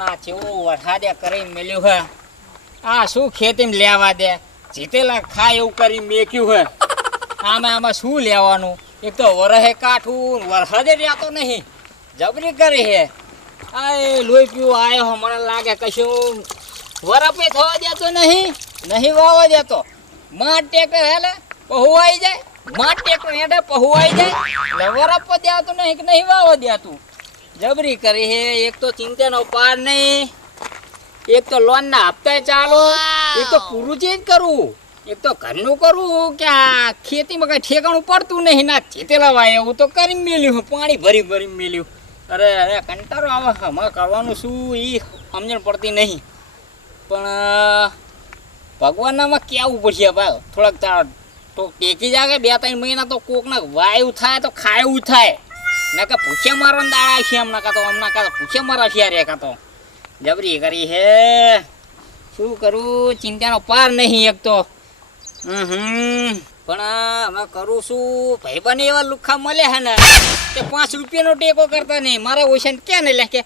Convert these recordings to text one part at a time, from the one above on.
ના ચેવું વરસાદે કરી મેલ્યું હે આ શું ખેતીમાં લેવા દે જીતેલા ખાય એવું કરી મેક્યું હે આમાં શું લેવાનું એક તો વરહે કાઠું વરસાદે રહેતો નહીં જબરી કરી હે આ લોહી પીવું આવ્યો મને લાગે કશું વરપે થવા દેતો નહીં વાવા દેતો માં ટેકર હેલે પહુવાઈ જાય માં ટેકર હેડે પહુવાઈ જાય એટલે વરપ દેતો નહીં કે નહીં વાવા દેતું જબરી કરી હે એક તો ચિંતાનો પાર નહીં એક તો લોન ના હપ્તા ચાલો એક તો પૂરું ચેન્જ કરવું એક તો ઘરનું કરવું કે આ ખેતીમાં કઈ ઠેકાણું પડતું નહીં ના છેતેલા વાય એવું તો કરી મેલ્યું પાણી ભરી મેલ્યું અરે કંટાળો આવે હમણાં કરવાનું શું એ સમજણ પડતી નહીં પણ ભગવાનનામાં કેવું પડશે ભાઈ થોડાક તો ટેકી જાગે 2-3 મહિના તો કોકને વાયુ થાય તો ખાયું થાય ના કે ભૂખ્યા મારવાના દાડા છે હમણાં કાં ભૂખ્યા મારા છે રે કાં તો જબરી કરી હે શું કરું ચિંતાનો પાર નહીં એક તો પણ અમે કરું શું ભાઈબંધ એવા લુખ્ખા મળે હે ને કે 5 રૂપિયાનો ટેકો કરતા નહીં મારા ઓછાને કે ને લે કે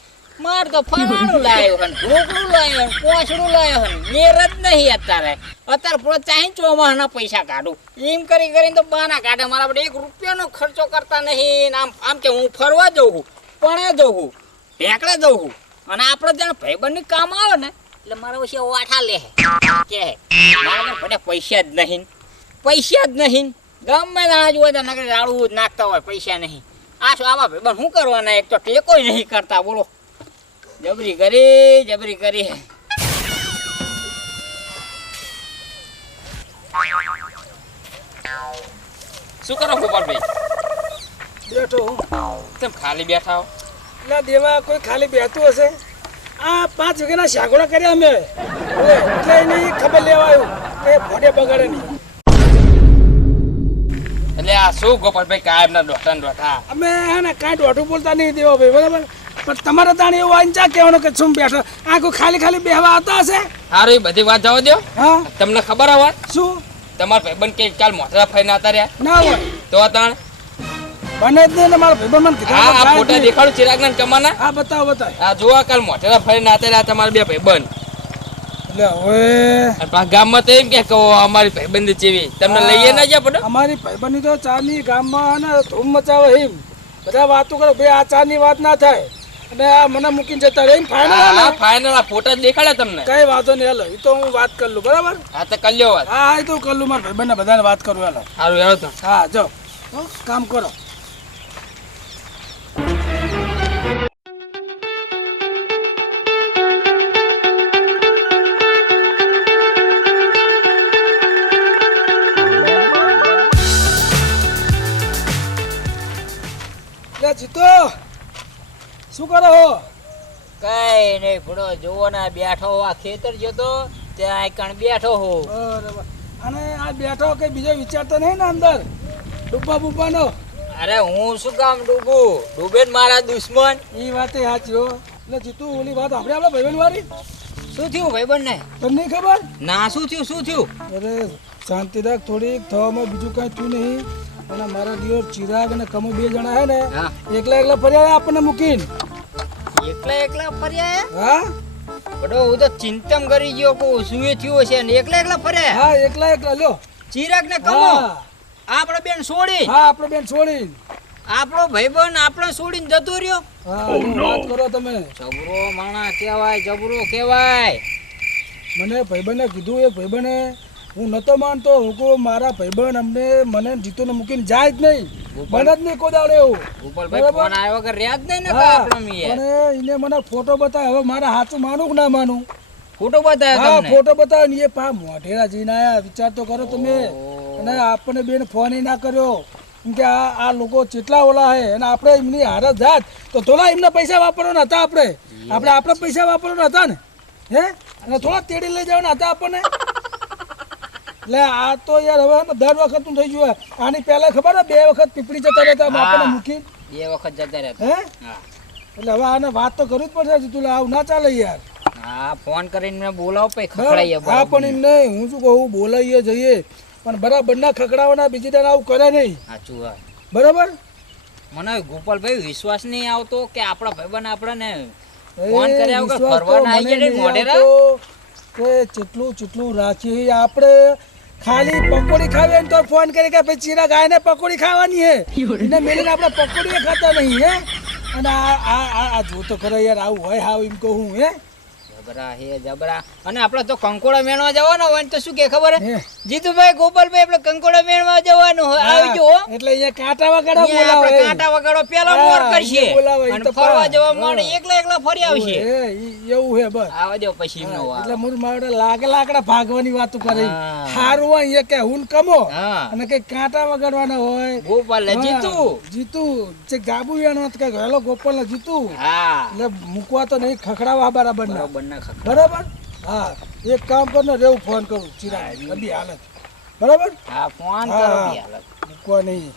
માર તો ફલાણું લાવ્યો હન ઢોકળું લાવ્યો હન કોસડું લાવ્યો હન મેર જ નહીં અત્યારે પ્રોત્સાહન ચોમાસના પૈસા કાઢું એમ કરીને તો બાના કાઢે મારા આપણે 1 રૂપિયાનો ખર્ચો કરતા નહીં આમ કે હું ફરવા જઉં છું પણ જઉં છું ભેંકડે જઉં છું અને આપણે જાણે ભાઈબંધની કામ આવે ને એટલે મારા ઓછે વાઠા લે કે મારા ભલે પૈસા જ નહીં ગમે દાણા જોવે તો નકરી રાડું જ નાખતા હોય પૈસા નહીં આ શું આવા ભાઈબંધ શું કરવાના એક તો ટેકોય નહીં કરતા બોલો જબરી કરી શું કરો ગોપાલભાઈ બેઠો હું તેમ ખાલી બેઠા હો એટલે દેવા કોઈ ખાલી બેઠું હશે આ 5 વીઘાના શાગોડા કર્યા અમે એટલે એની ખબર લેવા આવ્યું કે ભોડે બગાડે નહીં એટલે આ શું ગોપાલભાઈ કાયમના દોઠા અમે હે ને કાંઈ દોઢું બોલતા નહીં દેવા ભાઈ બરાબર પણ તમારે તાણે એવું આવીને ચા કહેવાનું કે શું બેઠો આ કોઈ ખાલી બેહવા આવતા હશે સારું એ બધી વાત જવા દો હા તમને ખબર આવે શું તમારા ભાઈબંધ કે કાલ મોઢા ફાઈને આવતા રહ્યા ના હોય તો તાણ બને જ નહીં ને મારા ભાઈબંધ મને કીધું આ ફોટા દેખાડું ચિરાગના કમાના હા બતાવો આ જોવા કાલ મોઢા ફાઈને આવતા રહ્યા તમારા 2 ભાઈબંધ એટલે હવે ગામમાં તો એમ કે અમારી ભાઈબંધી જેવી તમને લઈએ ના જ્યાં પડે અમારી ભાઈબંધી તો ચાની ગામમાં ને ધૂમ મચાવે એમ બધા વાતો કરો ભાઈ આ ચાની વાત ના થાય અને આ મને મૂકીને જતા રહે ફાઇનલ આ ફોટા દેખાડે તમને કઈ વાતો નહીં હાલો એ તો હું વાત કરી લઉં બરાબર હા તો કરી લ્યો વાત હા એ તો કરી લઉં મારા ભાઈબંધને બધાને વાત કરું હાલો સારું હેલો તો હા જાઓ કામ કરો જીતો શું કરો હો કઈ નહીં પડો જોવો ને બેઠો આ ખેતર જતો ત્યાં કણ બેઠો હો બરાબર અને આ બેઠો કઈ બીજો વિચારતો નહીં ને અંદર ડૂબવાનો અરે હું શું કામ ડૂબે મારા દુશ્મન એ વાત સાચી હો એટલે જીતુ ઓલી વાત આપણે આપણા ભાઈબંધ વાળી શું થયું ભાઈબંધ ને તમને ખબર ના શું થયું અરે શાંતિ રાખ થોડીક થવામાં બીજું કઈ થયું નહીં અને મારા દિયોર ચિરાગ અને કમો 2 જણા હે ને એકલા ફર્યા આપણને મૂકીને એકલા ફર્યા હા બડો હું તો ચિંતમ કરી ગયો કો શું થયું છે ને એકલા ફર્યા હા એકલા લ્યો ચિરાગ ને કમો આપણે બેન છોડી હા આપણે બેન છોડી આપણો ભાઈબંધ આપણે છોડીને જતો રહ્યો હા વાત કરો તમે જબરો માણા કહેવાય મને ભાઈબંધને કીધું એ ભાઈબંધે હું નતો માનતો હું કહું મારા ભાઈબંધ મને જીતુને મૂકીને જાય જ નહીં મને જ નહીં કોદાડે એવું ફોન આવ્યો કે રહ્યા જ નહીં ને આપણે એને મને ફોટો બતાવ્યો હવે મારા હાથું માનું કે ના માનું ફોટો બતાવ્યો હા ફોટો બતાવ્યો એ પા મોઢેરા જઈને આયા વિચાર તો કરો તમે અને આપણને બેન ફોન ના કર્યો કેમ કે આ લોકો કેટલા ઓલા હે અને આપણે એમની હારત જાત તો થોડા એમના પૈસા વાપરવાના હતા આપણે આપણા પૈસા વાપરવાના હતા ને હે અને થોડા તેડી લઈ જવાના હતા આપણને એટલે આ તો યાર હવે દર વખત નું થઈ ગયું આની પહેલા ખબર ને 2 વખત પીપળી જતા રહેતા આપણને મૂકી 2 વખત જતા રહેતા હે એટલે હવે આને વાત તો કરવી જ પડશે જીતુલ આવું ના ચાલે યાર હા ફોન કરીને બોલાવો પે ખખડાઈએ હા પણ એમ નહીં હું શું કહું બોલાવીએ જઈએ પણ બરાબર ના ખકડાવાના બીજી દાડા આવું કરે નહીં સાચું વાત બરાબર મને ગોપાલભાઈ વિશ્વાસ નહીં આવતો કે આપણા ભાઈબંધ આપણને ફોન કર્યા વગર ફરવા ના આવી જાય મોઢેરા. કે ચેટલું રાખી આપણે ખાલી પકોડી ખાવી તો ફોન કરી કે ભાઈ ચિરાગ આને પકોડી ખાવાની હે એને મેલીને આપણે પકોડી ખાતા નહીં હે અને આ જો તો ખરા યાર આવું હોય હાવ એમ કહું હે જબરા હે જબરા. અને આપણે તો કંકોડા મેણવા જવાનો હોય ને તો શું કે ખબર હે હે. જીતુભાઈ ગોપાલભાઈ આપણે કંકોડા મેણવા જવાનું હોય આવી જો હો. એટલે અહીંયા કાંટા વગાડો અહીંયા આપણે બોલાવે કાંટા વગાડો પેલા મોર કરશે બોલાવે, ઈ અને તો ફરવા પા- જવા માંડે એકલા ફરી આવશે. એવું હે બસ આવા દો પછી એમનો વાર. એટલે મૂળ માવડે લાકડા ભાગવાની વાતો કરે હા. હારું હોય અહીંયા કે હું કમો હા અને કઈ કાંટા વગાડવાના હોય ગોપાલ ને હા, જીતુ. જીતુ જે ગાબુ વેણો કે હેલો ગોપાલ ને જીતુ હા એટલે મૂકવા તો નહીં ખખડાવા બરાબર ના બરોબર ના ખબર. બરાબર હા એક કામ કર ને રેવું ફોન કરું ચિરાગ અભી હાલત બરાબર હા ફોન હા. કરો બી હાલત. મૂકવા નહીં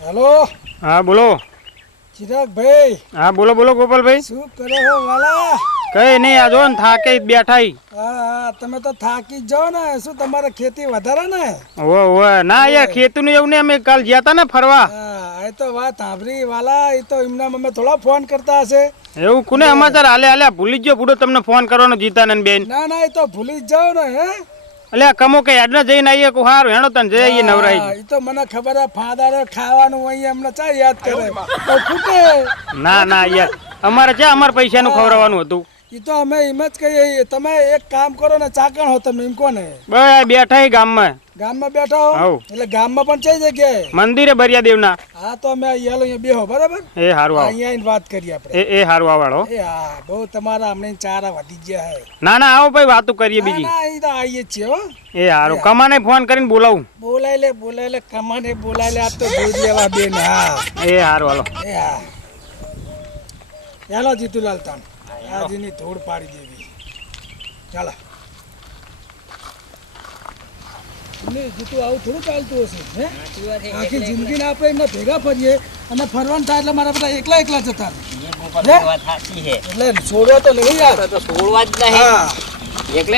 હેલો હા બોલો. ચિરાગ ભાઈ હા બોલો બોલો ગોપાલભાઈ. શું કરો હો વાલા કઈ નહીં આ જો ને થાકે જ બેઠા ઈ. હા તમે તો થાકી જ જાઓ ને શું તમારે ખેતી વધારે ને ઓવે ઓવે ના યાર ખેતીનું એવું નહીં અમે કાલ ગયા તા ને ફરવા. હા એ તો વાત સાંભળી વાલા એ તો એમના મમ્મી થોડા ફોન કરતા હશે એવું કોને સમાચાર હાલે ભૂલી જ ગયો બુડો તમને ફોન કરવાનો જીતાનંદ બેન. ના ના એ તો ભૂલી જ જાઓ ને હે એટલે આ કમો કે યાદ જઈને આવીએ કો હારું હેણો તને જઈએ નવરાઈ. હા, એ તો મને ખબર હે ફાદારે ખાવાનું હોય એમને ચા યાદ કરે તો ખૂટે ના ના યાર અમારે ક્યાં અમારે પૈસાનું ખવડાવવાનું હતું. એ તો અમે એમ જ કહીએ તમે એક કામ કરો ને ચાકણ હો તમે એમ કોને બસ બેઠા ઈ ગામમાં ગામમાં બેઠા હો હઉ. એટલે ગામમાં પણ કઈ જગ્યાએ મંદિરે બરિયા દેવના. હા તો અમે અહીંયા બેહો બરાબર એ હારું આવો. અહીંયા આવીને વાત કરીએ આપણે એ હારું આવાળો. એ હા બહુ તમારા અમને ચારા વધી ગયા હે ના ના આવો ભાઈ વાતો કરીએ ના બીજી. ના અહીં તો આવીએ જ છીએ હો એ હારું કમાને ફોન કરીને બોલાવું. બોલાય લે કમાને બોલાય લે આ તો જોઈ લેવા બેન હા એ હારું હાલો. એ હા ચાલો જીતુલાલ તાન આજની ધૂળ પાડી દેવી ચાલો નહીં જીતુ આવું થોડું ચાલતું હશે હે આખી જિંદગીને આપણે એમને ભેગા ફરીએ અને ફરવાનું થાય એટલે મારા બધા એકલા જતા રહે. એ ગોપાલભાઈ વાત સાચી છે. એટલે છોડવા તો નહીં યાર આપણે તો છોડવા જ નહીં. હા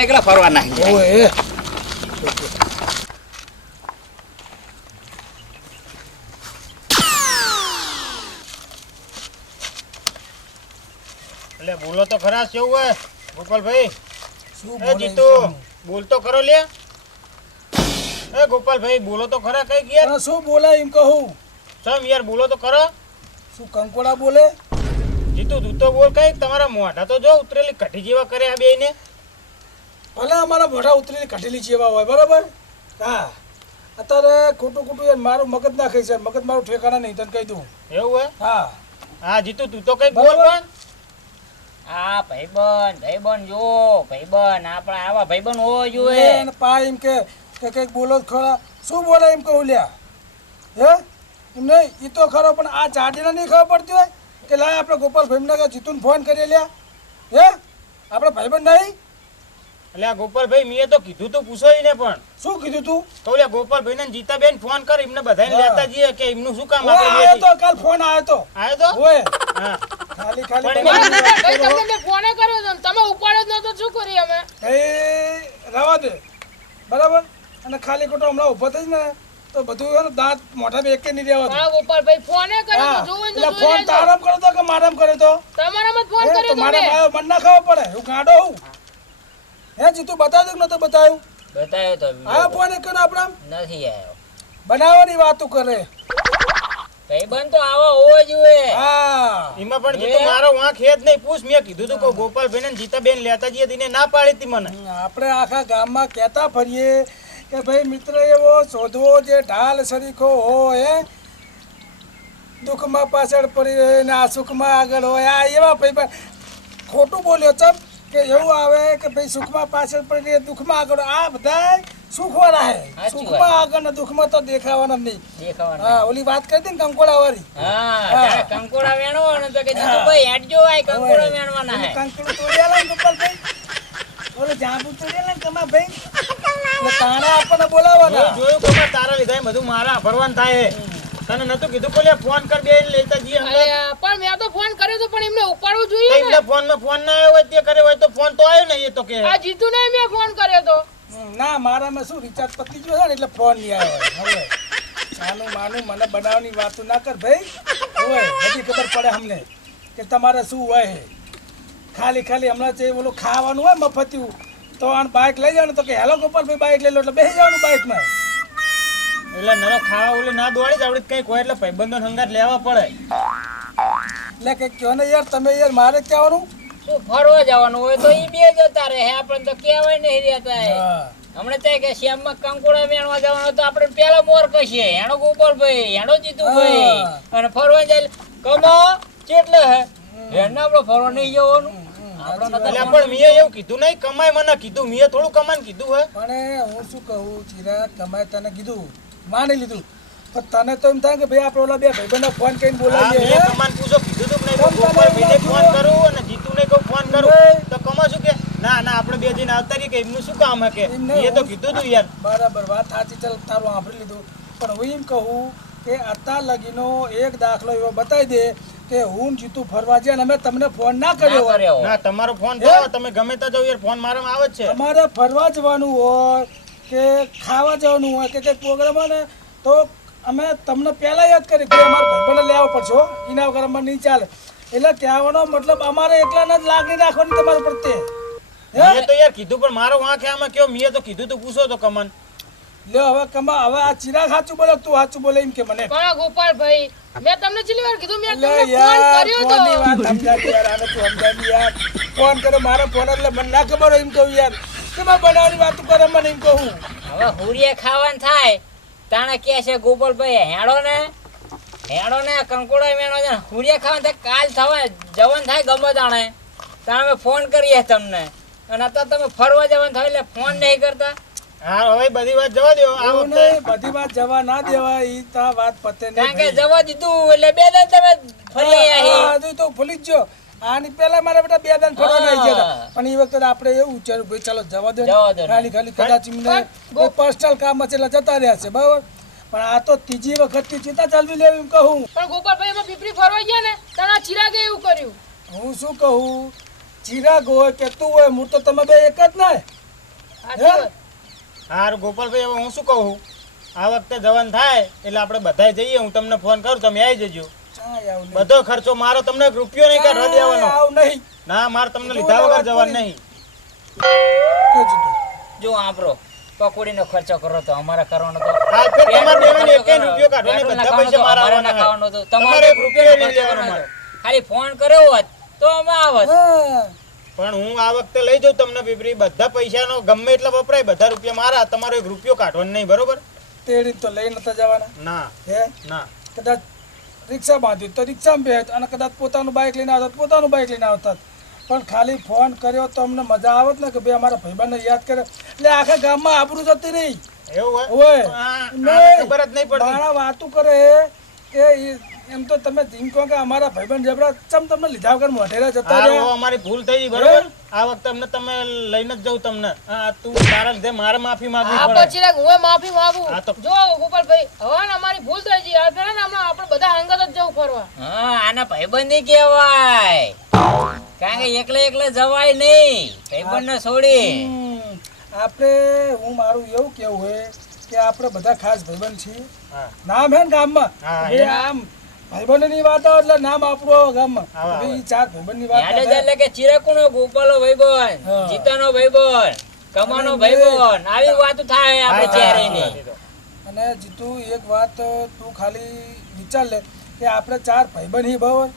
એકલા ફરવા ના જાય. ઓએ એટલે બોલો તો ખરા કેવું હોય ગોપાલભાઈ. શું એ બોલે જીતુ બોલ તો ખરો લે. એ ગોપાલભાઈ બોલો તો ખરા કઈ યાર. તને શું બોલે એમ કહું સમ યાર બોલો તો ખરો. શું કંકોડા બોલે જીતુ તું તો બોલ કઈ તમારા મોઢા તો જો ઉતરેલી કઢી જેવા કરે આ બેયને. ભલે અમારા મોઢા ઉતરીને કઢેલી જેવા હોય બરાબર હા અત્યારે ખોટું યાર મારું મગજ ના ખાઈ છે મગજ મારું ઠેકાણા નહીં તને કહી દઉં એવું હોય. હા હા જીતુ તું તો કઈ બોલ બરાબર. પણ. હા ભાઈબંધ જો ભાઈબંધ આપણે આવા ભાઈબંધ હોવો જોઈએ. એને પા એમ કે કંઈક બોલો જ ખરા શું બોલે એમ કહું લ્યા હે એમ નહીં એ તો ખરો પણ આ જાડીને નહીં ખબર પડતી હોય કે લાય આપણે ગોપાલ ભાઈને કે જીતુને ફોન કરીએ લ્યા હે આપણે ભાઈબંધ નહીં એટલે આ ગોપાલભાઈ મેં તો કીધું તું પૂછો ને પણ શું કીધું તું કહું લે ગોપાલભાઈ ને જીતાબેન ફોન કર એમને બધાને હા. લેતા જઈએ કે એમનું શું કામ ઓય, આપણે આયો તો કાલ ફોન આવ્યો તો આયો તો ઓય હા ખાલી પણ તમે ભાઈ તમને મેં ફોને કર્યો હતો ને તમે ઉપાડ્યો જ નતો શું કરી અમે એ રવા દે બરાબર અને ખાલી ખોટો હમણાં ઊભો થઈ ને તો બધું હે ને દાંત મોઢા બે એકે નહીં રહેવા દે. હા ગોપાલભાઈ ફોને કર્યો હા, તો જોવો ને તો એટલે જોઈ ફોન લેજો. તારામ કર્યો તો કે મારામ કર્યો તો તમારામાં જ ફોન હે, કર્યો તો તો મારે મેં. મન ના ખબર પડે હું ગાંડો હું હે જીતું બતાવ્યું કે નતો બતાવ્યું બતાવ્યો તો આ ફોન એક આપણા નથી આવ્યો. બનાવવાની વાતો કરે ભાઈબંધ તો આવા હોવો જોઈએ. હા એમાં પણ જીતુ મારો વાંક હે જ નહીં પૂછ મેં કીધું તું કે ગોપાલભાઈ ને જીતાબેન લેતા જઈએ તો એને ના પાડી હતી મને. આપણે આખા ગામમાં કહેતા ફરીએ કે ભાઈ મિત્ર એવો શોધવો જે ઢાલ સરીખો હોય હે દુઃખમાં પાછળ પડી રહે ને આ સુખમાં આગળ હોય આ એવા ભાઈ ખોટું બોલ્યો ચમ કે એવું આવે કે ભાઈ સુખમાં પાછળ પડી રહે દુઃખમાં આગળ આ બધા સુખવાળા હે સાચી સુખમાં આગળ ને દુઃખમાં તો દેખાવાના નહીં દેખાવાનું. હા ઓલી વાત કરી હતી ને કંકોડા વાળી હા તારે કંકોડા વેણો ને તો કે જીતુભાઈ હેડજો આ કંકોડા વેણવાના હે. કંકડું તોડ્યા ને ગોપાલભાઈ ઓલો જાંબુ તોડ્યા ને કમા ભાઈ એટલે તાણે આપણને બોલાવવાના મેં જોયું કે તારા લીધા બધું મારા ભરવાન થાય હે. તને નતું કીધું કે લે ફોન કર બે લેતા જઈએ અંદર. અરે, પણ મેં તો ફોન કર્યો તો પણ એમને ઉપાડવું તો જોઈએ ને. એમના ફોનમાં ફોન ના આવ્યો હોય તે કરે હોય તો ફોન તો આવ્યો ને એ તો કે આ જીતુને મેં ફોન કર્યો તો ના મારામાં શું રિચાર્જ પતી ગયો છે ને એટલે ફોન નહીં આવ્યો હવે સાનું માનું મને બનાવવાની વાતો ના કર ભાઈ હવે બધી ખબર પડે અમને કે તમારે શું હોય છે ખાલી હમણાં જે ઓલું ખાવાનું હોય મફતિયું તો આને બાઇક લઈ જવાનું તો કે હેલો ગોપાલભાઈ બાઇક લઈ લો એટલે બેસી જવાનું બાઇકમાં એટલે નરો ખાવા ઓલે ના દોડી જ આવડે કઈક હોય એટલે ભાઈબંધો હંગાત લેવા પડે. એટલે કે કયો ને યાર તમે યાર મારે કહેવાનું શું ફરવા જવાનું હોય તો ઈ બે જતા રહે આપણને તો કહેવાય નહીં રહેતા હા હમણાં ત્યાં કે શ્યામમાં કંકોડા વેણવા જવાનું તો આપણે પેલા મોર કહીએ હેણો ગોપાલભાઈ હેણો જીતુભાઈ અને ફરવા જાય કમો ચેટલે હે હેણને આપણે ફરવા નહીં જવાનું આપણને તો એટલે પણ મેં એવું કીધું નહીં કમાય મને કીધું મેં થોડું કમાઈને કીધું હે પણ હું શું કહું ચિરાગ કમાય તને કીધું માની લીધું પણ તને તો એમ થાય કે ભાઈ આપણે ઓલા બે ભાઈબંધો ફોન કરીને હા, બોલાવીએ મેં કમાન પૂછો કીધું તું કે નહીં ગોપાલભાઈને ફોન કરું અને જીતુને કહું ફોન કરું તો કમા શું કે ના આપણે બે જઈને આવતા રહીએ કે એમનું શું કામ હે કે એ તો કીધું તું યાર. બરાબર વાત સાચી ચાલ તારું સાંભળી લીધું પણ હું એમ કહું કે અત્યાર લગીનો એક દાખલો એવો બતાવી દે કે હું જીતું ફરવા જાય અને અમે તમને ફોન ના કર્યો હોય. કર્યો ના તમારો ફોન થયો તમે ગમે ત્યાં જાવ યાર ફોન મારામાં આવે જ છે. અમારે ફરવા જવાનું હોય કે ખાવા જવાનું હોય કે કંઈક પ્રોગ્રામ હોય ને તો અમે તમને પહેલા યાદ કરી કે અમારે ભાઈબંધને લેવો પડશે હો. એના વગર અમારે નહીં ચાલે એટલે કહેવાનો મતલબ અમારે એકલાને જ લાગણી રાખવાની તમારા પ્રત્યે મેં તો યાર કીધું પણ મારો વાંક આમાં કયો મેં તો કીધું તું પૂછો તો કમન લ્યો હવે હવે આ ચિરાગ સાચું બોલે તું સાચું બોલે એમ કે મને પણ ગોપાલભાઈ મેં તમને છેલ્લી વાર કીધું મેં તમને એટલે ફોન યાર કર્યો ફોનની તો વાત સમજાતી યાર આને તું સમજાવી યાર ફોન કરે મારો ફોન એટલે મને ના ખબર હોય એમ કહું યાર કે મારે બનાવવાની વાતો કરે મને એમ કહું હવે હુરિયા ખાવાનું થાય તાણે કે છે ગોપાલભાઈ હેણો ને કંકોડા વેણો છે હુરિયા ખાવાનું થાય કાલ થવા જવાનું થાય ગમે તાણે અમે ફોન કરીએ તમને અને અત્યારે તમે ફરવા જવાનું થાય એટલે ફોન નહીં કરતા હા હવે બધી વાત જવા દો આ એવું વખતે નહીં, બધી વાત જવા ના દેવાય ઈ તા વાત પતે નહીં કારણ કે ભાઈ. જવા દીધું એટલે બે દિન તમે ફરી આયા હા, હજુ તો ભૂલી જ ગયો આની પહેલા મારા બેટા બે દાન ફરવા આવી ગયા હતા. હા. પણ એ વખતે આપણે એવું વિચાર્યું ભાઈ ચાલો જવા દો ને. જવા દો ને. ખાલી કદાચ એમને કોઈ પર્સનલ કામ હશે એટલે જતા રહ્યા છે બરાબર પણ આ તો ત્રીજી વખત થી ચિંતા ચાલવી લેવી એમ કહું પણ ગોપાલભાઈ એમાં પીપળી ફરવા ગયા ને તારા ચિરાગે એવું કર્યું. હું શું કહું ચિરાગ હોય કે તું હોય હું તો તમે બે એક જ ને સાચી વાત. હારું ગોપાલભાઈ હવે હું શું કહું આ વખતે જવાનું થાય એટલે આપણે બધાય જઈએ હું તમને ફોન કરું તમે આવી જજો ચાય આવું નહીં. બધો ખર્ચો મારો તમને એક રૂપિયો નહીં કાઢવા ચાય દેવાનો આવું નહીં ના મારે તમને લીધા વગર જવાનું નહીં કે જીતું. જો આપણો પકોડીનો ખર્ચો કરો તો અમારે કરવાનો તો હા, ફેર તમારે દેવાનો એકેય રૂપિયો કાઢવો નહીં, પેટ્રોલના બધા પૈસા મારા ખાવાનું તો, અમારે ના આવવાના ખાવાનું તો. છે. તમારે તમારે એક રૂપિયો લઈ ખર્ચો લેવાનો કરવાનો મારે. તો. ખાલી ફોન કર્યો હોત તો અમે આવત હા પણ હું આ વખતે લઈ જાઉં તમને પીપરી બધા પૈસાનો ગમે એટલા વપરાય બધા રૂપિયા મારા તમારો એક રૂપિયો કાઢવાનો નહીં બરોબર તેડી તો લઈ નતા જવાના ના હે ના કદાચ રિક્ષા બાંધ્યું તો રિક્ષામાં બેહત અને કદાચ પોતાનું બાઇક લઈને આવતા પોતાનું બાઇક લઈને આવતા પણ ખાલી ફોન કર્યો તો અમને મજા આવત ને કે ભાઈ અમારા ભાઈબંધને યાદ કરે એટલે આખા ગામમાં આબરૂ જતી નહીં એવું ઓય હોય નહીં. ખબર જ નહીં પડતી મારા વાતું કરે કે એમ તો તમે એમ કહો કે અમારા ભાઈબંધ જબરા ચમ તમને લીધા વગર મોઢેરા જતા હા, રહ્યા ઓ અમારી ભૂલ થઈ ગઈ બરોબર આ વખતે અમને તમે લઈને જ જાઉં તમને હા તું તારા લીધે મારે માફી માંગવી હા પડે પછી હું માફી માંગુ હા તો- જો ગોપાલભાઈ હવે ને અમારી ભૂલ થઈ ગઈ હવે ને હમણાં આપણે બધા અંગત જ જવું ફરવા. હા આના ભાઈબંધી કહેવાય કારણ કે એકલે જવાય નહીં ભાઈબંધને છોડી હમ, આપણે હું મારું એવું કેવું હોય કે આપણે બધા ખાસ ભાઈબંધ છીએ હા નામ હે ને ગામમાં હા, ભાઈ આમ ભાઈબંધની વાત આવે એટલે નામ આપણું આવે ગામમાં આવે, ભાઈ ઈ ચાર ભાઈબંધની વાત યાદ જ આવે. એટલે કે ચિરાકુનો ગોપાલો ભાઈબંધ હા. જીતાનો ભાઈબંધ કમાનો ભાઈબંધ આવી વાતો થાય આપણે ચારેયની. અને જીતુ એક વાત તું ખાલી વિચાર લે કે આપણે ચાર ભાઈબંધ હી બરાબર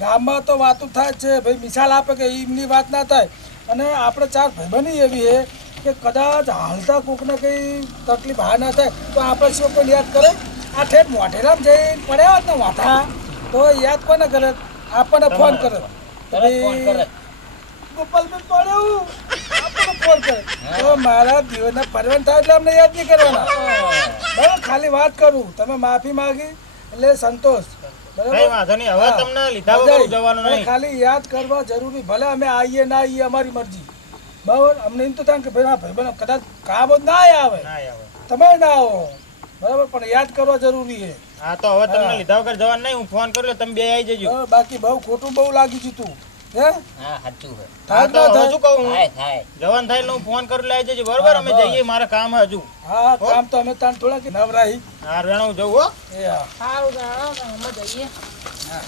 ગામમાં તો વાતો થાય જ છે ભાઈ મિસાલ આપે કે એમની વાત ના થાય અને આપણે ચાર ભાઈબંધ હી એવી છે કે કદાચ હાલતા કોકને કંઈ તકલીફ હા ના થાય તો આપણે શું કોઈ યાદ કરે આ ઠેઠ મોઢેરામ જઈને પડ્યા હોત ને વાથા તો યાદ કોને કરે આપણને ફોન કરે તરત ફોન કરે. ગોપાલભાઈ પડ્યો આપણને ફોન કરે તો મારા દિવસના પરવન થાય એટલે અમને યાદ નહીં કરવાના બરાબર ખાલી વાત કરું તમે માફી માંગી એટલે સંતોષ કઈ વાંધો નહીં હવે તમને લીધા વગર જવાનું અને નહીં ખાલી યાદ કરવા જરૂરી ભલે અમે આવીએ ના આવીએ અમારી મરજી બરાબર અમને એમ તો થાય કે ભાઈ ભાઈ કદાચ કામ જ ના આવે ના આવે તમે ના આવો બરાબર પણ યાદ કરવા જરૂરી છે હા તો હવે તમને લીધા વગર જવાનું નહીં હું ફોન કર્યો તમે બે આવી જજો બરાબર, બાકી બહુ ખોટું બહુ લાગી ગયું તું હે હા સાચું છે થાય તો ના હવે થાય શું કહું હું? થાય થાય જવાન થાય એટલે હું ફોન કરું લઈ જજે બરોબર અમે બસ. જઈએ મારે કામ હે હજુ હા કામ તો અમે તાન થોડા કે નવરાહી હા રેણું જવું હો એ હા સારું અમે જઈએ હા